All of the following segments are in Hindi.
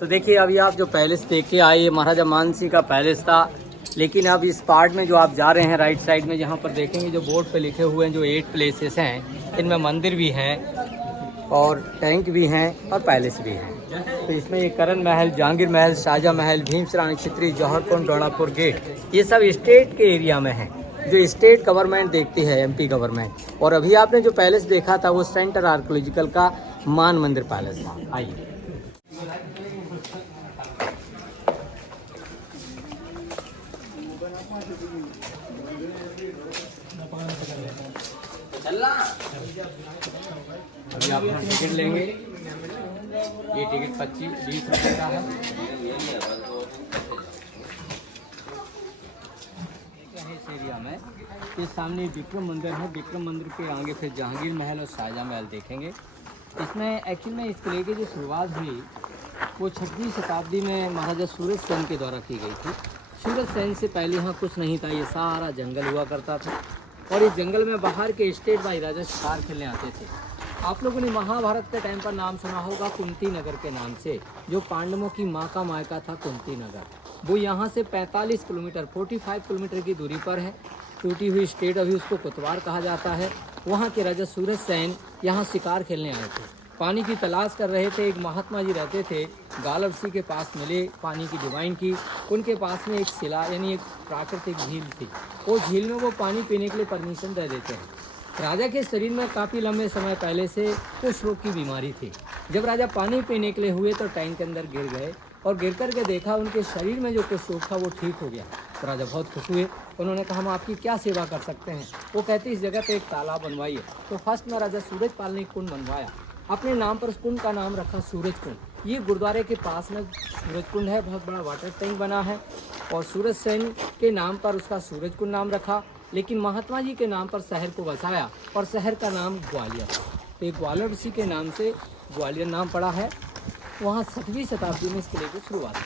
तो देखिए अभी आप जो पैलेस देख के आए, ये महाराजा मानसिंह का पैलेस था। लेकिन अब इस पार्ट में जो आप जा रहे हैं राइट साइड में, जहाँ पर देखेंगे जो बोर्ड पे लिखे हुए हैं जो 8 प्लेसेस हैं, इनमें मंदिर भी हैं और टैंक भी हैं और पैलेस भी हैं। तो इसमें ये करण महल, जहांगीर महल, शाहजहाँ महल, भीमसेन क्षेत्री, जौहर कुंड, डोड़ापुर गेट, ये सब स्टेट के एरिया में हैं, जो स्टेट गवर्नमेंट देखती है, एमपी गवर्नमेंट। और अभी आपने जो पैलेस देखा था वो सेंट्रल आर्कोलॉजिकल का मान मंदिर पैलेस था। आइए अभी आप अपना टिकट लेंगे। ये टिकट 25-20 रुपये का है। इस एरिया में ये सामने विक्रम मंदिर है। विक्रम मंदिर के आगे फिर जहांगीर महल और शाहजहाँ महल देखेंगे। इसमें एक्चुअल में इस किले की जो शुरुआत हुई वो 6वीं शताब्दी में महाराजा सूरज सेन के द्वारा की गई थी। सूरज सेन से पहले यहाँ कुछ नहीं था, ये सारा जंगल हुआ करता था और इस जंगल में बाहर के स्टेट बाई राजा शिकार खेलने आते थे। आप लोगों ने महाभारत के टाइम पर नाम सुना होगा कुंती नगर के नाम से, जो पांडवों की माँ का मायका था कुंती नगर। वो यहाँ से 45 किलोमीटर 45 किलोमीटर की दूरी पर है। टूटी हुई स्टेट, अभी उसको कोतवार कहा जाता है। वहाँ के राजा सूरज सेन यहाँ शिकार खेलने आए थे, पानी की तलाश कर रहे थे। एक महात्मा जी रहते थे, गालवसी के पास मिले पानी की डिवाइन की। उनके पास में एक शिला यानी एक प्राकृतिक झील थी। वो झील में वो पानी पीने के लिए परमिशन दे देते हैं। राजा के शरीर में काफ़ी लंबे समय पहले से कुष्ठ रोग की बीमारी थी। जब राजा पानी पीने के लिए हुए तो टैंक के अंदर गिर गए और गिर कर के देखा उनके शरीर में जो कुष्ठ रोग था वो ठीक हो गया। तो राजा बहुत खुश हुए। उन्होंने कहा हम आपकी क्या सेवा कर सकते हैं। वो कहते इस जगह पे एक तालाब बनवाइए। तो फर्स्ट में राजा सूरजपाल ने एक कुंड बनवाया। अपने नाम पर उस कुंड का नाम रखा सूरज कुंड। ये गुरुद्वारे के पास में सूरज कुंड है, बहुत बड़ा वाटर टैंक बना है और सूरज सेन के नाम पर उसका सूरज कुंड नाम रखा। लेकिन महात्मा जी के नाम पर शहर को बसाया और शहर का नाम ग्वालियर। तो ये ग्वालियर ऋषि के नाम से ग्वालियर नाम पड़ा है। वहाँ 7वीं शताब्दी में इस किले की शुरुआत हुई।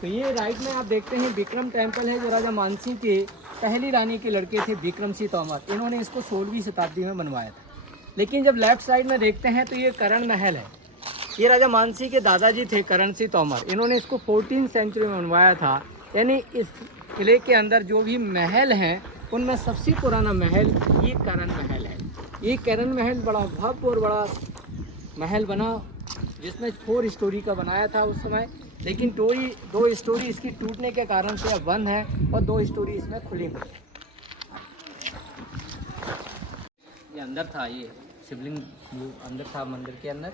तो ये राइट में आप देखते हैं विक्रम टेम्पल है, जो राजा मानसिंह के पहली रानी के लड़के थे विक्रम सिंह तोमर। इन्होंने इसको 16वीं शताब्दी में बनवाया था। लेकिन जब लेफ्ट साइड में देखते हैं तो ये करण महल है। ये राजा मानसिंह के दादाजी थे करण सिंह तोमर। इन्होंने इसको 14वीं सेंचुरी में बनवाया था। यानी इस किले के अंदर जो भी महल हैं उनमें सबसे पुराना महल ये करण महल है। ये करण महल बड़ा भव्य और बड़ा महल बना, जिसमें 4 स्टोरी का बनाया था उस समय। लेकिन 2 स्टोरी इसकी टूटने के कारण से अब बंद है और 2 स्टोरी इसमें खुली हुई है। ये अंदर था, ये शिवलिंग अंदर था मंदिर के अंदर।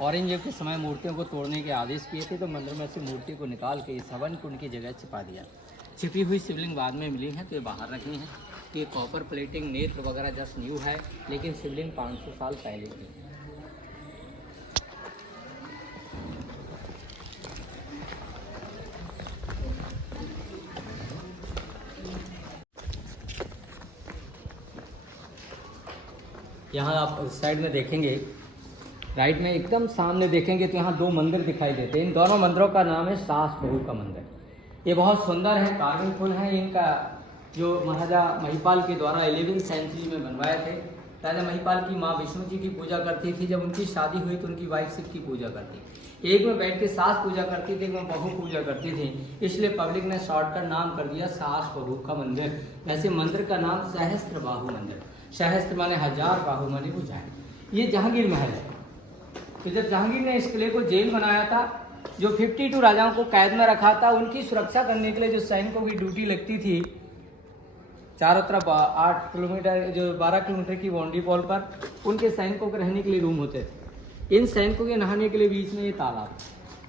औरंगजेब के समय मूर्तियों को तोड़ने के आदेश किए थे, तो मंदिर में से मूर्ति को निकाल के इस हवन कुंड की जगह छिपा दिया। छिपी हुई शिवलिंग बाद में मिली है तो ये बाहर रखी है। ये कॉपर प्लेटिंग नेत्र वगैरह जस्ट न्यू है, लेकिन शिवलिंग 500 साल पहले की। यहाँ आप उस साइड में देखेंगे, राइट में एकदम सामने देखेंगे तो यहाँ 2 मंदिर दिखाई देते हैं। इन दोनों मंदिरों का नाम है सास बहू का मंदिर। ये बहुत सुंदर है, कार्विंग फुल है इनका, जो महाराजा महिपाल के द्वारा 11वीं सेंचुरी में बनवाए थे। राजा महिपाल की माँ विष्णु जी की पूजा करती थी। जब उनकी शादी हुई तो उनकी वाइफ शिव की पूजा करती। एक में बैठ के सास पूजा करती थी, एक में बहू पूजा करती थी। इसलिए पब्लिक ने शॉर्टकट नाम कर दिया सास बहू का मंदिर। वैसे मंदिर का नाम सहस्त्र बाहु मंदिर। सहस्त्र माने 1000, बाहु माने भुजाएं। ये जहांगीर महल है। तो जब जहांगीर ने इस किले को जेल बनाया था, जो 52 राजाओं को कैद में रखा था, उनकी सुरक्षा करने के लिए जो सैनिकों की ड्यूटी लगती थी, चारों तरफ 8 किलोमीटर जो 12 किलोमीटर की बाउंड्री वॉल पर उनके सैनिकों के रहने के लिए रूम होते थे। इन सैनिकों के नहाने के लिए बीच में ये तालाब,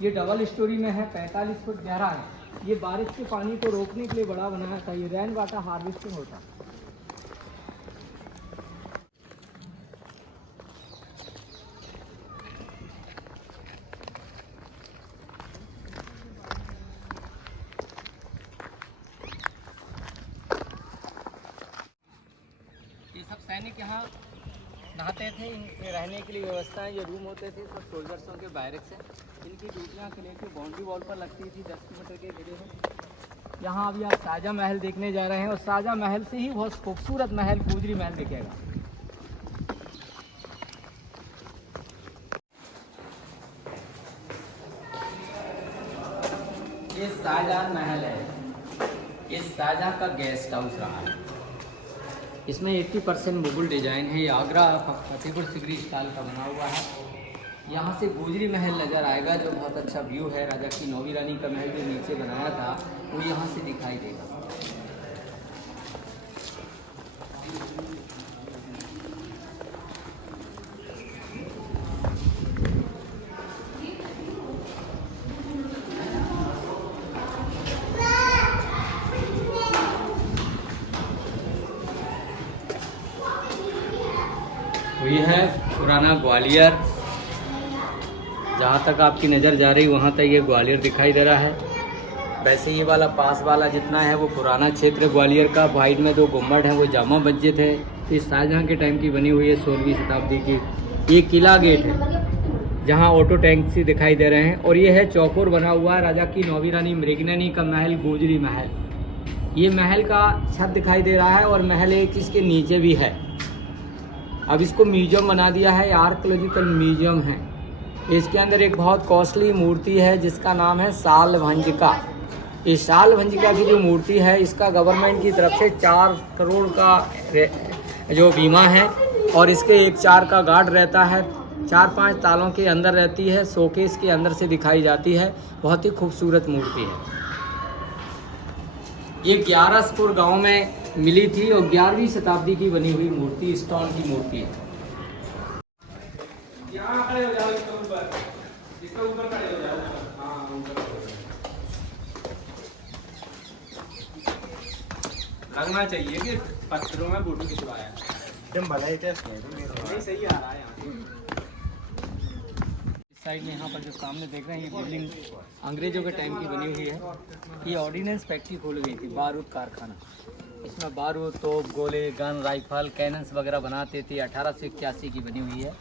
ये डबल स्टोरी में है, 45 फुट गहरा है। ये बारिश के पानी को रोकने के लिए बड़ा बनाया था। ये रेन वाटर हार्वेस्टिंग होता है। सब सैनिक यहाँ नहाते थे। इनके रहने के लिए व्यवस्थाएं, ये रूम होते थे सब सोल्जर्सों के बैरक्स हैं। इनकी ड्यूटियाँ किले के बाउंड्री वॉल पर लगती थी 10 किलोमीटर के घेरे में। यहाँ अभी आप शाहजहाँ महल देखने जा रहे हैं और शाहजहाँ महल से ही बहुत खूबसूरत महल गुजरी महल दिखेगा। ये शाहजहां महल है, ये शाहजहां का गेस्ट हाउस रहा है। इसमें 80% मुगल डिजाइन है। ये आगरा फतेहपुर सिकरी स्टाइल का बना हुआ है। यहाँ से गुजरी महल नज़र आएगा जो बहुत अच्छा व्यू है। राजा की नौवीं रानी का महल जो नीचे बनाया था वो यहाँ से दिखाई देगा। ये है पुराना ग्वालियर। जहाँ तक आपकी नज़र जा रही वहाँ तक ये ग्वालियर दिखाई दे रहा है। वैसे ये वाला पास वाला जितना है वो पुराना क्षेत्र ग्वालियर का। वाइड में 2 गुम्बद हैं, वो जामा मस्जिद है। ये शाहजहाँ के टाइम की बनी हुई है, 16वीं शताब्दी की। ये किला गेट है जहाँ ऑटो टैक्सी दिखाई दे रहे हैं। और ये है चौकोर बना हुआ है राजा की नौवीं रानी मृगननी का महल, गुजरी महल। ये महल का छत दिखाई दे रहा है और महल एक इसके नीचे भी है। अब इसको म्यूजियम बना दिया है, आर्कियोलॉजिकल म्यूजियम है। इसके अंदर एक बहुत कॉस्टली मूर्ति है जिसका नाम है सालभंजिका। इस सालभंजिका की जो मूर्ति है इसका गवर्नमेंट की तरफ से 4 करोड़ का जो बीमा है और इसके 1-4 का गार्ड रहता है। 4-5 तालों के अंदर रहती है, शोकेस के अंदर से दिखाई जाती है। बहुत ही खूबसूरत मूर्ति है। ये 11 गांव में मिली थी और 11वीं शताब्दी की बनी हुई मूर्ति, स्टोन की मूर्ति है। यहाँ खड़े हो जाओ, इसके ऊपर खड़े हो जाओ। हाँ, लगना चाहिए कि पत्थरों में फोटो खिंचवाया। नहीं सही आ रहा है। साइड में यहाँ पर जो सामने देख रहे हैं ये बिल्डिंग अंग्रेजों के टाइम की बनी हुई है। ये ऑर्डिनेंस फैक्ट्री खोल गई थी, बारूद कारखाना। इसमें बारूद, तोप, गोले, गन, राइफल, कैनन्स वगैरह बनाते थे। 1881 की बनी हुई है।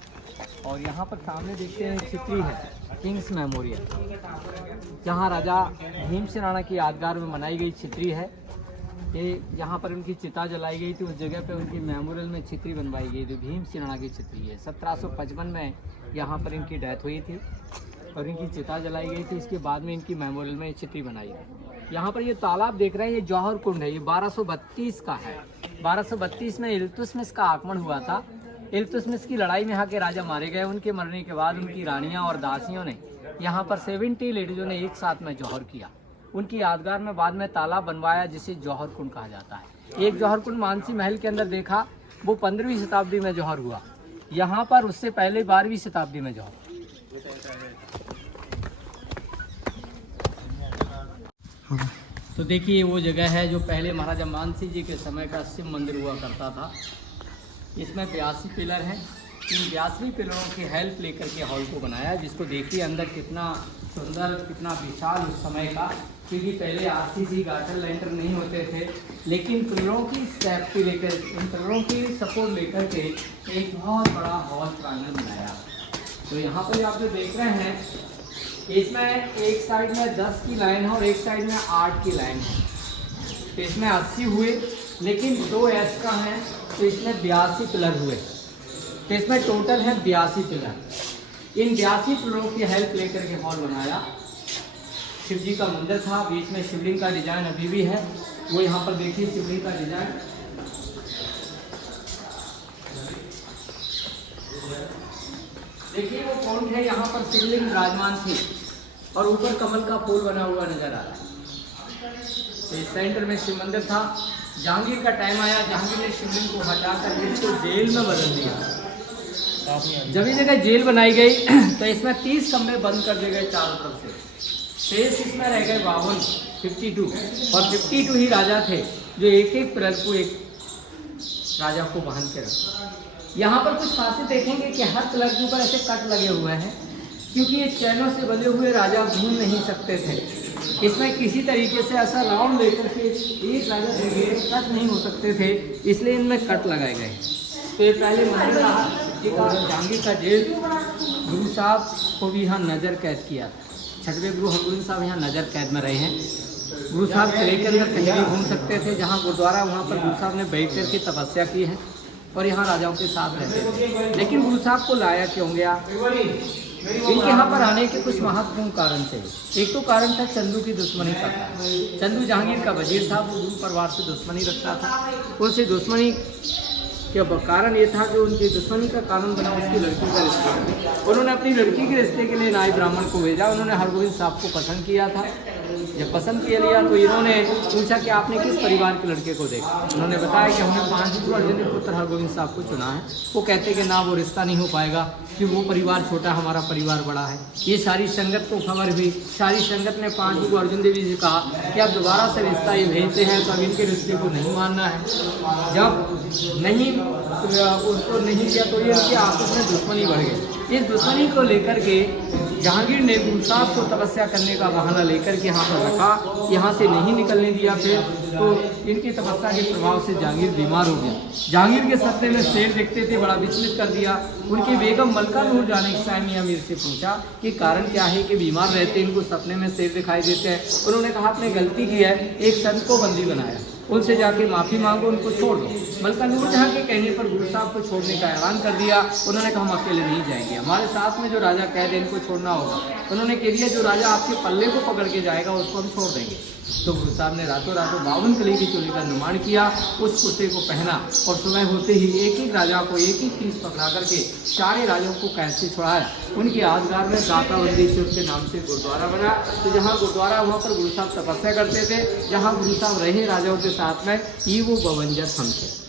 और यहाँ पर सामने देखते हैं छित्री है, किंग्स मेमोरियल, जहाँ राजा भीम सेन राणा की यादगार में बनाई गई छित्री है। ये यहाँ पर उनकी चिता जलाई गई थी, उस जगह पे उनकी मेमोरियल में छित्री बनवाई गई थी। भीम सेन राणा की छित्री है। 1755 में यहाँ पर इनकी डेथ हुई थी और इनकी चिता जलाई गई थी। इसके बाद में इनकी मेमोरियल में छित्री बनाई गई। यहाँ पर ये तालाब देख रहे हैं, ये जौहर कुंड है। ये 1232 का है। 1232 में इल्तुतमिश का आगमन हुआ था। इल्तुतमिश की लड़ाई में यहाँ के राजा मारे गए। उनके मरने के बाद उनकी रानियाँ और दासियों ने यहाँ पर 70 लेडीजों ने एक साथ में जौहर किया। उनकी यादगार में बाद में तालाब बनवाया जिसे जौहर कुंड कहा जाता है। एक जौहर कुंड मानसी महल के अंदर देखा, वो 15वीं शताब्दी में जौहर हुआ। यहाँ पर उससे पहले 12वीं शताब्दी में जौहर। तो देखिए वो जगह है जो पहले महाराजा मानसिंह जी के समय का शिव मंदिर हुआ करता था। इसमें 82 पिलर हैं। इन 82 पिलरों की हेल्प लेकर के हॉल को बनाया, जिसको देखिए अंदर कितना सुंदर, कितना विशाल उस समय का। क्योंकि पहले आरसीसी गाटर लेंटर नहीं होते थे, लेकिन पिलरों की सेफ्टी लेकर, इन पिलरों की सपोर्ट लेकर के एक बहुत बड़ा हॉल प्रांगण बनाया। तो यहाँ पर आप जो देख रहे हैं, इसमें एक साइड में 10 की लाइन है और एक साइड में 8 की लाइन है। तो इसमें 80 हुए, लेकिन 2 एक्स्ट्रा हैं, तो इसमें 82 पिलर हुए। तो इसमें टोटल है 82 पिलर। इन 82 पिलरों की हेल्प लेकर के हॉल बनाया। शिव जी का मंदिर था, बीच में शिवलिंग का डिजाइन अभी भी है। वो यहाँ पर देखिए शिवलिंग का डिजाइन। देखिए वो कौन है, यहाँ पर शिवलिंग विराजमान थी और ऊपर कमल का फूल बना हुआ नजर आ रहा है। तो इस सेंटर में शिव मंदिर था। जहांगीर का टाइम आया, जहांगीर ने शिवलिंग को हटाकर इसको जेल में बदल दिया। जब इस जगह जेल बनाई गई तो इसमें 30 कमरे बंद कर दिए गए चारों तरफ से। शेष इसमें रह गए 52 और 52 ही राजा थे जो एक एक पिलर को एक राजा को बांध के रखा। यहाँ पर कुछ खासियत देखेंगे कि हर पिलर के ऊपर ऐसे कट लगे हुए हैं, क्योंकि ये चैनों से बंधे हुए राजा घूम नहीं सकते थे। इसमें किसी तरीके से ऐसा राउंड लेकर के एक राजा से कट नहीं हो सकते थे, इसलिए इनमें कट लगाए गए। तो ये पहले मंदिर रहा जहांगीर का जेल। गुरु साहब को भी यहाँ नज़र कैद किया। 6वें गुरु हरगोबिंद साहब यहाँ नज़र कैद में रहे हैं। गुरु साहब किले के अंदर कहीं भी घूम सकते थे। जहाँ गुरुद्वारा वहाँ पर गुरु साहब ने बैठ कर के तपस्या की है और यहाँ राजाओं के साथ रहते थे। लेकिन गुरु साहब को लाया क्यों गया, इनके यहाँ पर आने के कुछ महत्वपूर्ण कारण थे। एक तो कारण था चंदू की दुश्मनी का। चंदू जहांगीर का वजीर था, वो गुरु परिवार से दुश्मनी रखता था। उनसे दुश्मनी के कारण ये था, जो उनकी दुश्मनी का कारण बना उसकी लड़की का रिश्ता। उन्होंने अपनी लड़की के रिश्ते के लिए नाई ब्राह्मण को भेजा। उन्होंने हरगोविंद साहब को पसंद किया था। जब पसंद किया लिया तो इन्होंने पूछा कि आपने किस परिवार के लड़के को देखा। उन्होंने बताया कि हमने 5 गुरु अर्जुन पुत्र हरगोविंद साहब को चुना है। वो कहते कि ना, वो रिश्ता नहीं हो पाएगा कि वो परिवार छोटा, हमारा परिवार बड़ा है। ये सारी संगत को खबर हुई। सारी संगत ने 5 गुरु अर्जुन देवी जी कहा कि आप दोबारा से रिश्ता ये भेजते हैं तो अब इनके रिश्ते को नहीं मानना है। जब नहीं उसको नहीं किया तो ये इनके आपस में दुश्मनी बढ़ गई। इस दुश्मनी को लेकर के जहांगीर ने गुरु साहब को तपस्या करने का बहाना लेकर के यहाँ पर रखा, यहाँ से नहीं निकलने दिया। फिर तो इनकी तपस्या के प्रभाव से जहांगीर बीमार हो गया। जहांगीर के सपने में शेर देखते थे, बड़ा विचलित कर दिया। उनकी बेगम मलका नूर जाने सामिया मीर से पूछा कि कारण क्या है कि बीमार रहते इनको सपने में शेर दिखाई देते हैं। उन्होंने कहा आपने गलती की है, एक संत को बंदी बनाया, उनसे जाके माफ़ी मांगो, उनको छोड़ दो। मलका नूर जहाँ के कहने पर गुरु साहब को छोड़ने का ऐलान कर दिया। उन्होंने कहा हम अकेले नहीं जाएंगे, हमारे साथ में जो राजा कैद है इनको छोड़ना होगा। उन्होंने कह दिया जो राजा आपके पल्ले को पकड़ के जाएगा उसको हम छोड़ देंगे। तो गुरु साहब ने रातों रातों 52 कली की चोली का निर्माण किया, उस कुर्ते को पहना और सुबह होते ही एक एक राजा को एक एक पीस पकड़ा करके सारे राजाओं को कैद से छुड़ाया। उनके यादगार में दाताबंदी से उसके नाम से गुरुद्वारा बना। तो जहाँ गुरुद्वारा वहाँ पर गुरु साहब तपस्या करते थे, जहाँ गुरु साहब रहे राजाओं के साथ में, ये वो 52 हम थे।